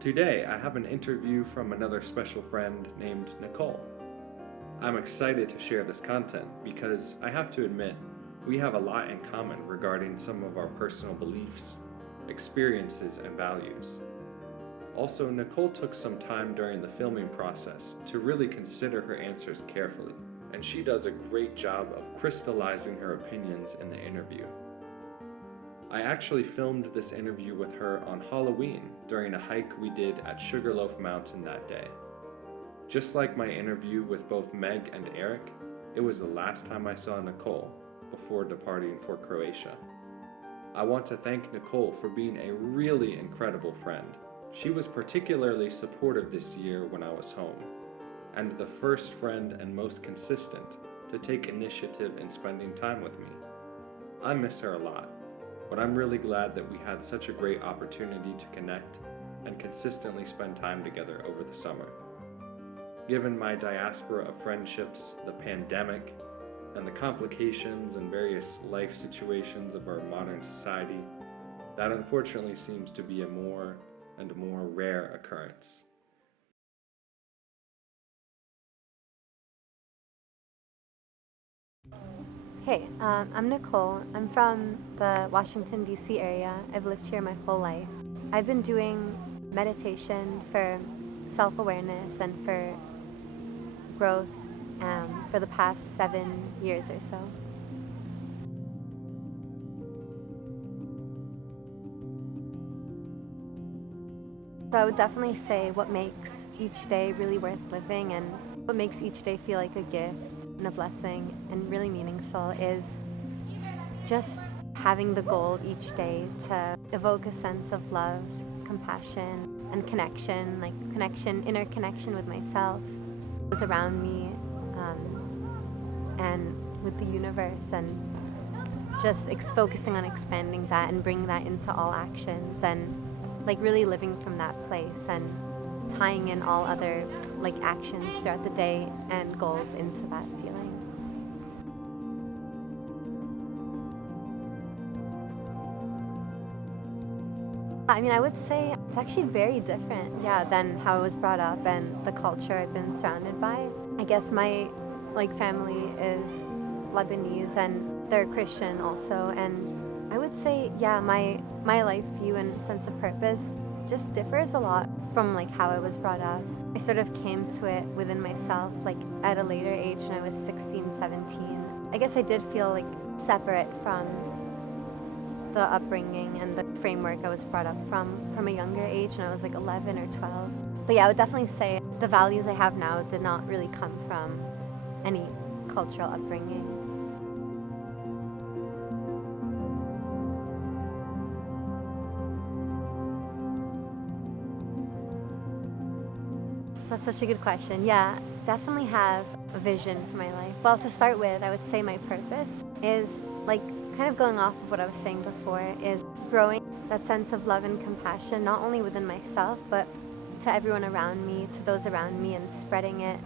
Today, I have an interview from another special friend named Nicole. I'm excited to share this content because I have to admit, we have a lot in common regarding some of our personal beliefs, experiences, and values. Also, Nicole took some time during the filming process to really consider her answers carefully, and she does a great job of crystallizing her opinions in the interview. I actually filmed this interview with her on Halloween during a hike we did at Sugarloaf Mountain that day. Just like my interview with both Meg and Eric, it was the last time I saw Nicole before departing for Croatia. I want to thank Nicole for being a really incredible friend. She was particularly supportive this year when I was home, and the first friend and most consistent to take initiative in spending time with me. I miss her a lot, but I'm really glad that we had such a great opportunity to connect and consistently spend time together over the summer. Given my diaspora of friendships, the pandemic, and the complications and various life situations of our modern society, that unfortunately seems to be a more and more rare occurrence. Hey, I'm Nicole. I'm from the Washington, D.C. area. I've lived here my whole life. I've been doing meditation for self-awareness and for growth for the past 7 years or so. So I would definitely say what makes each day really worth living and what makes each day feel like a gift and a blessing and really meaningful is just having the goal each day to evoke a sense of love, compassion, and connection, like connection, inner connection with myself, those around me, and with the universe, and just focusing on expanding that and bringing that into all actions, and like really living from that place and tying in all other like actions throughout the day and goals into that feeling. I mean, I would say it's actually very different, than how I was brought up and the culture I've been surrounded by. I guess my family is Lebanese and they're Christian also, and I would say, my life view and sense of purpose just differs a lot from like how I was brought up. I sort of came to it within myself like at a later age when I was 16, 17. I guess I did feel like separate from the upbringing and the framework I was brought up from a younger age when I was like 11 or 12. But yeah, I would definitely say the values I have now did not really come from any cultural upbringing. That's such a good question. Yeah, definitely have a vision for my life. Well, to start with, I would say my purpose is like kind of going off of what I was saying before, is growing that sense of love and compassion, not only within myself, but to everyone around me, to those around me, and spreading it,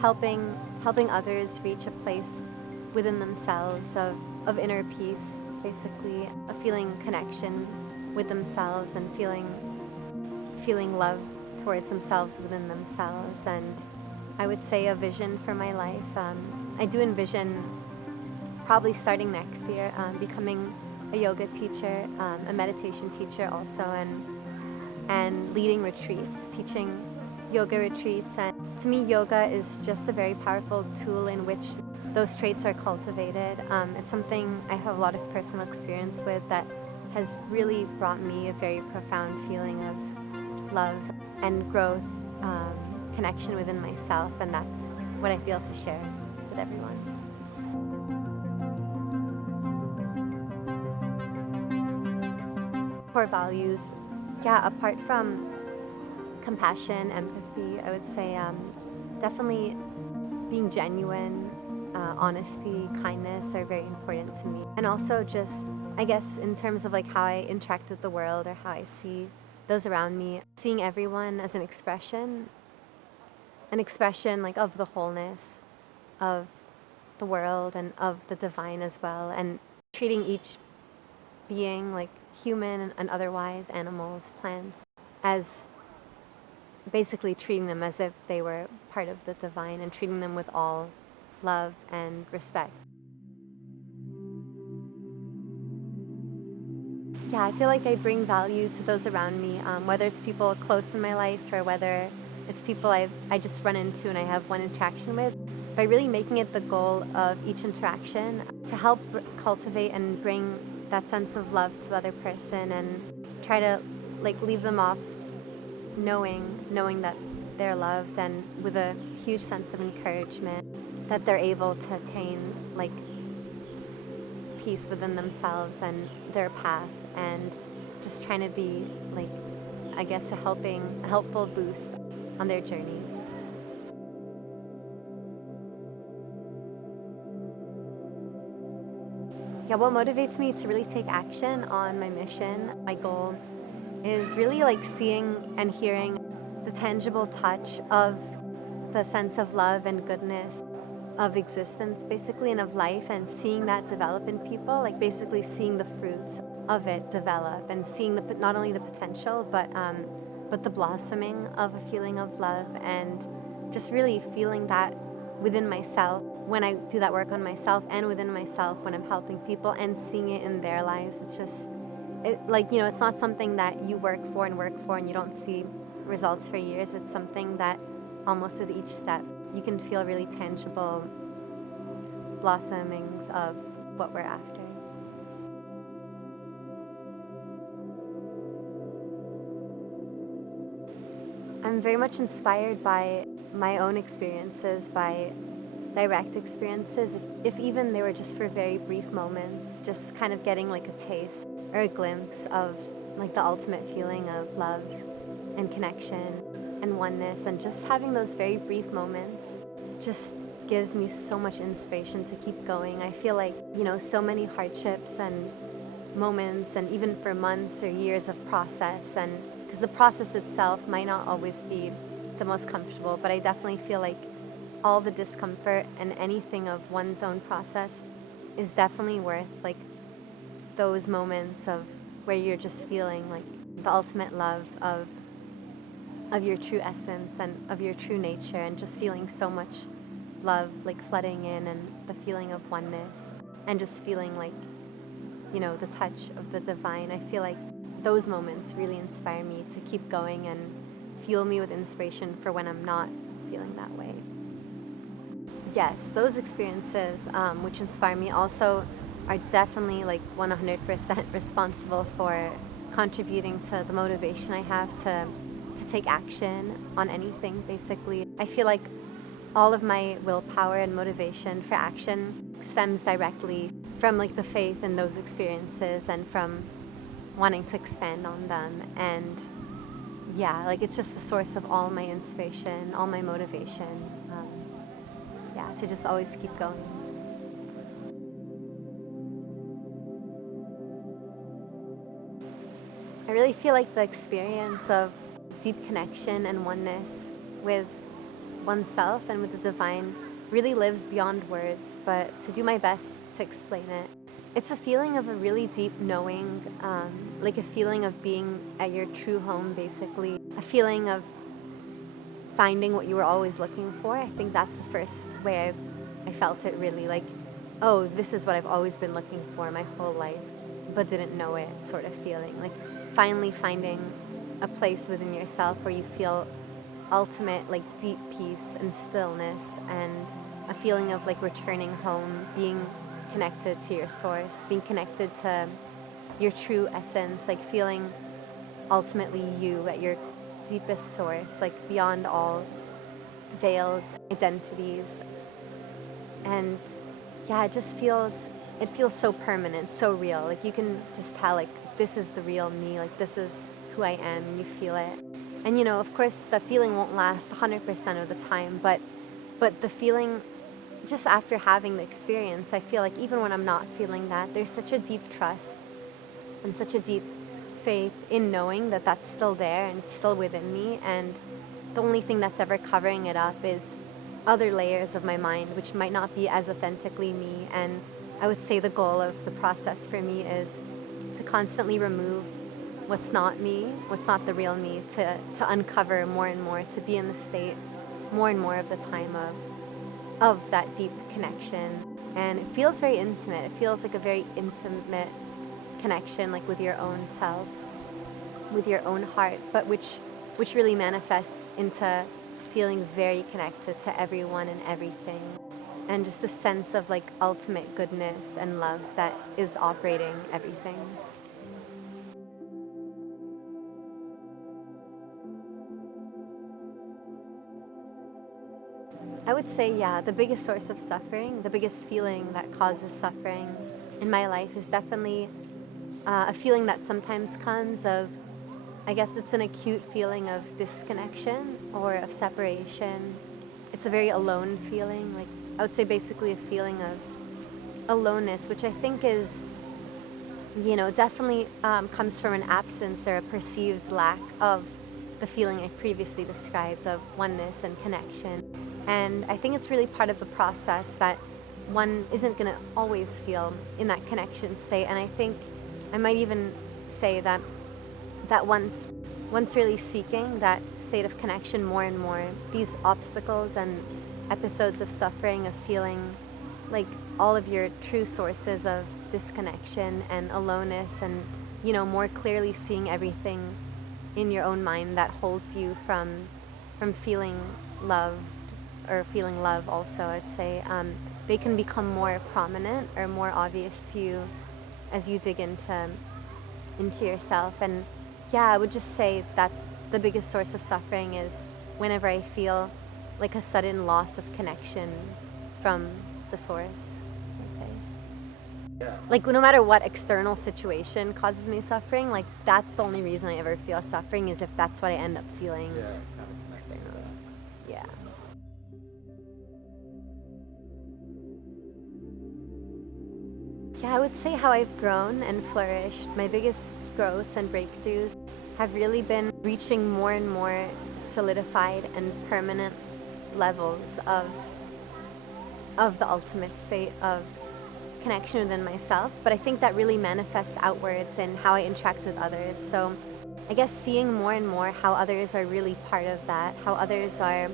helping others reach a place within themselves of inner peace, basically, a feeling connection with themselves and feeling love towards themselves within themselves. And I would say a vision for my life. I do envision probably starting next year becoming a yoga teacher, a meditation teacher also, and leading retreats, teaching yoga retreats. And to me, yoga is just a very powerful tool in which those traits are cultivated. It's something I have a lot of personal experience with that has really brought me a very profound feeling of love and growth, connection within myself, and that's what I feel to share with everyone. Core values, apart from compassion, empathy, I would say definitely being genuine, honesty, kindness are very important to me. And also just, I guess, in terms of like how I interact with the world or how I see those around me, seeing everyone as an expression like of the wholeness of the world and of the divine as well, and treating each being like human and otherwise, animals, plants, as basically treating them as if they were part of the divine and treating them with all love and respect. Yeah, I feel like I bring value to those around me, whether it's people close in my life or whether it's people I just run into and I have one interaction with, by really making it the goal of each interaction to help cultivate and bring that sense of love to the other person and try to leave them off knowing that they're loved and with a huge sense of encouragement that they're able to attain peace within themselves and their path, and just trying to be I guess a helpful boost on their journeys. Yeah, what motivates me to really take action on my mission, my goals, is really seeing and hearing the tangible touch of the sense of love and goodness of existence, basically, and of life, and seeing that develop in people, basically seeing the fruits of it develop and seeing not only the potential, but the blossoming of a feeling of love, and just really feeling that within myself when I do that work on myself, and within myself when I'm helping people and seeing it in their lives. It's just, it's not something that you work for and you don't see results for years. It's something that almost with each step, you can feel really tangible blossomings of what we're after. I'm very much inspired by my own experiences, by direct experiences, if even they were just for very brief moments, just kind of getting a taste or a glimpse of the ultimate feeling of love and connection and oneness, and just having those very brief moments just gives me so much inspiration to keep going. I feel so many hardships and moments, and even for months or years of process, and because the process itself might not always be the most comfortable, but I definitely feel all the discomfort and anything of one's own process is definitely worth those moments of where you're just feeling the ultimate love of your true essence and of your true nature, and just feeling so much love flooding in, and the feeling of oneness, and just feeling the touch of the divine. I feel those moments really inspire me to keep going and fuel me with inspiration for when I'm not feeling that way. Yes, those experiences, which inspire me, also are definitely 100% responsible for contributing to the motivation I have to take action on anything, basically. I feel all of my willpower and motivation for action stems directly from the faith in those experiences and from wanting to expand on them. And yeah, it's just the source of all my inspiration, all my motivation. To just always keep going. I really feel the experience of deep connection and oneness with oneself and with the divine really lives beyond words, but to do my best to explain it, it's a feeling of a really deep knowing, a feeling of being at your true home, basically. A feeling of finding what you were always looking for. I think that's the first way I felt it really, oh, this is what I've always been looking for my whole life, but didn't know it sort of feeling. Finally finding a place within yourself where you feel ultimate, deep peace and stillness, and a feeling of returning home, being connected to your source, being connected to your true essence, feeling ultimately you at your deepest source, beyond all veils, identities. And yeah, it feels so permanent, so real. You can just tell this is the real me, this is who I am, and you feel it. And of course the feeling won't last 100% of the time, but the feeling just after having the experience, I feel even when I'm not feeling that, there's such a deep trust and such a deep faith in knowing that that's still there and it's still within me, and the only thing that's ever covering it up is other layers of my mind which might not be as authentically me. And I would say the goal of the process for me is to constantly remove what's not me, what's not the real me, to uncover more and more, to be in the state more and more of the time of that deep connection. And it feels very intimate. It feels like a very intimate connection, like with your own self, with your own heart, but which really manifests into feeling very connected to everyone and everything. And just the sense of like ultimate goodness and love that is operating everything. I would say, yeah, the biggest source of suffering, the biggest feeling that causes suffering in my life is definitely a feeling that sometimes comes of, I guess it's an acute feeling of disconnection or of separation. It's a very alone feeling, like I would say basically a feeling of aloneness, which I think is, definitely comes from an absence or a perceived lack of the feeling I previously described of oneness and connection. And I think it's really part of the process that one isn't going to always feel in that connection state. And I think I might even say that once really seeking that state of connection more and more, these obstacles and episodes of suffering, of feeling like all of your true sources of disconnection and aloneness, and more clearly seeing everything in your own mind that holds you from feeling loved or feeling love also, I'd say, they can become more prominent or more obvious to you as you dig into yourself. And yeah, I would just say that's the biggest source of suffering, is whenever I feel like a sudden loss of connection from the source, I'd say. Yeah. Like no matter what external situation causes me suffering, like that's the only reason I ever feel suffering, is if that's what I end up feeling externally. Yeah. Yeah, I would say how I've grown and flourished. My biggest growths and breakthroughs have really been reaching more and more solidified and permanent levels of the ultimate state of connection within myself. But I think that really manifests outwards in how I interact with others. So I guess seeing more and more how others are really part of that, how others are,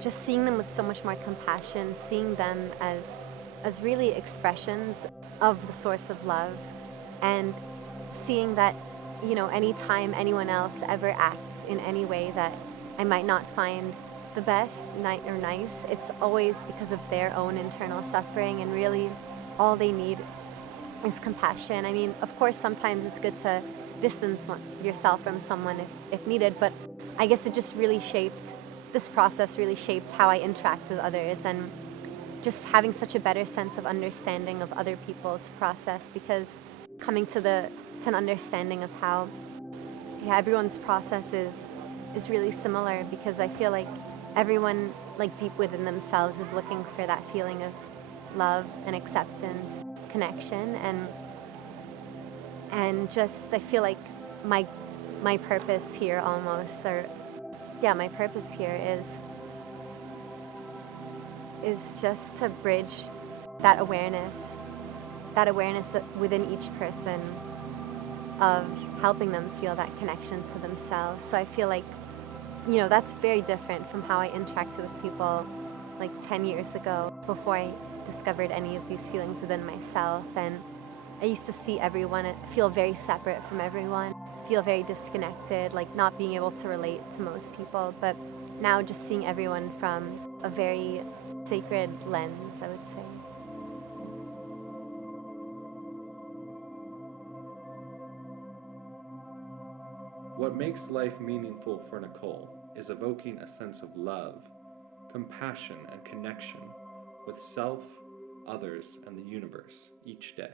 just seeing them with so much more compassion, seeing them as really expressions of the source of love, and seeing that, anytime anyone else ever acts in any way that I might not find the best, or nice, it's always because of their own internal suffering, and really all they need is compassion. I mean, of course, sometimes it's good to distance yourself from someone if needed, but I guess this process really shaped how I interact with others, and just having such a better sense of understanding of other people's process, because coming to an understanding of how everyone's process is really similar, because I feel like everyone, like deep within themselves, is looking for that feeling of love and acceptance, connection, and just I feel like my purpose here almost, my purpose here is just to bridge that awareness within each person, of helping them feel that connection to themselves. So I feel like, that's very different from how I interacted with people like 10 years ago, before I discovered any of these feelings within myself. And I used to see everyone, feel very separate from everyone, feel very disconnected, like not being able to relate to most people. But now just seeing everyone from a very sacred lens, I would say. What makes life meaningful for Nicole is evoking a sense of love, compassion, and connection with self, others, and the universe each day.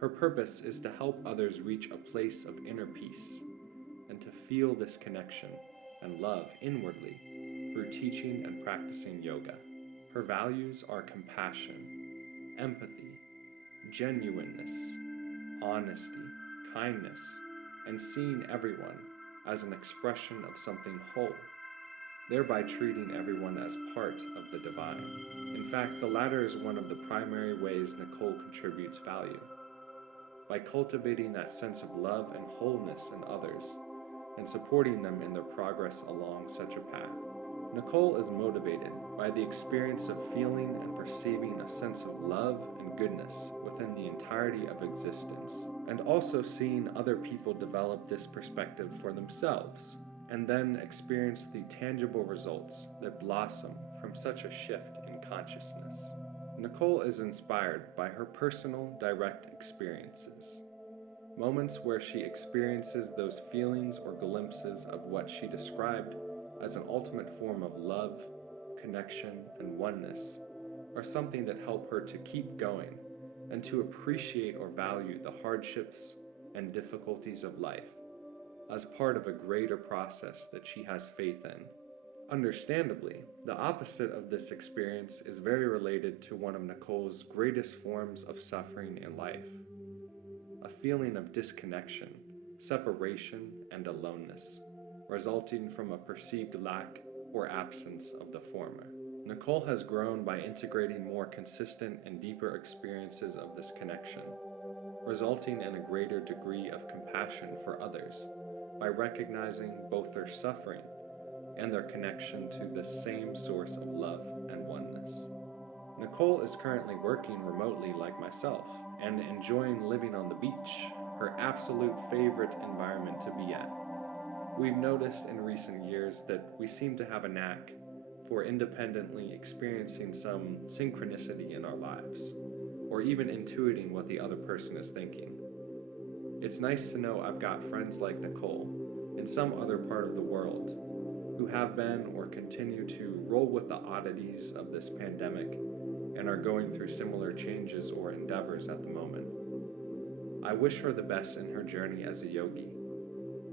Her purpose is to help others reach a place of inner peace, and to feel this connection and love inwardly through teaching and practicing yoga. Her values are compassion, empathy, genuineness, honesty, kindness, and seeing everyone as an expression of something whole, thereby treating everyone as part of the divine. In fact, the latter is one of the primary ways Nicole contributes value. by cultivating that sense of love and wholeness in others and supporting them in their progress along such a path. Nicole is motivated by the experience of feeling and perceiving a sense of love and goodness within the entirety of existence, and also seeing other people develop this perspective for themselves, and then experience the tangible results that blossom from such a shift in consciousness. Nicole is inspired by her personal, direct experiences, moments where she experiences those feelings or glimpses of what she described as an ultimate form of love, connection, and oneness, are something that help her to keep going and to appreciate or value the hardships and difficulties of life as part of a greater process that she has faith in. Understandably, the opposite of this experience is very related to one of Nicole's greatest forms of suffering in life, a feeling of disconnection, separation, and aloneness, resulting from a perceived lack or absence of the former. Nicole has grown by integrating more consistent and deeper experiences of this connection, resulting in a greater degree of compassion for others by recognizing both their suffering and their connection to the same source of love and oneness. Nicole is currently working remotely like myself and enjoying living on the beach, her absolute favorite environment to be at. We've noticed in recent years that we seem to have a knack for independently experiencing some synchronicity in our lives, or even intuiting what the other person is thinking. It's nice to know I've got friends like Nicole in some other part of the world who have been or continue to roll with the oddities of this pandemic and are going through similar changes or endeavors at the moment. I wish her the best in her journey as a yogi.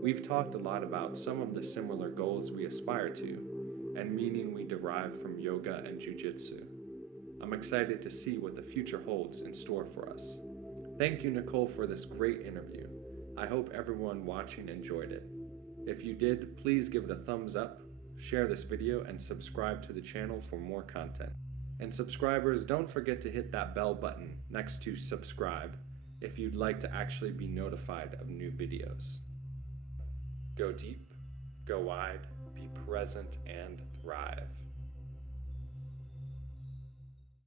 We've talked a lot about some of the similar goals we aspire to and meaning we derive from yoga and jiu-jitsu. I'm excited to see what the future holds in store for us. Thank you, Nicole, for this great interview. I hope everyone watching enjoyed it. If you did, please give it a thumbs up, share this video, and subscribe to the channel for more content. And subscribers, don't forget to hit that bell button next to subscribe if you'd like to actually be notified of new videos. Go deep, go wide, be present, and thrive.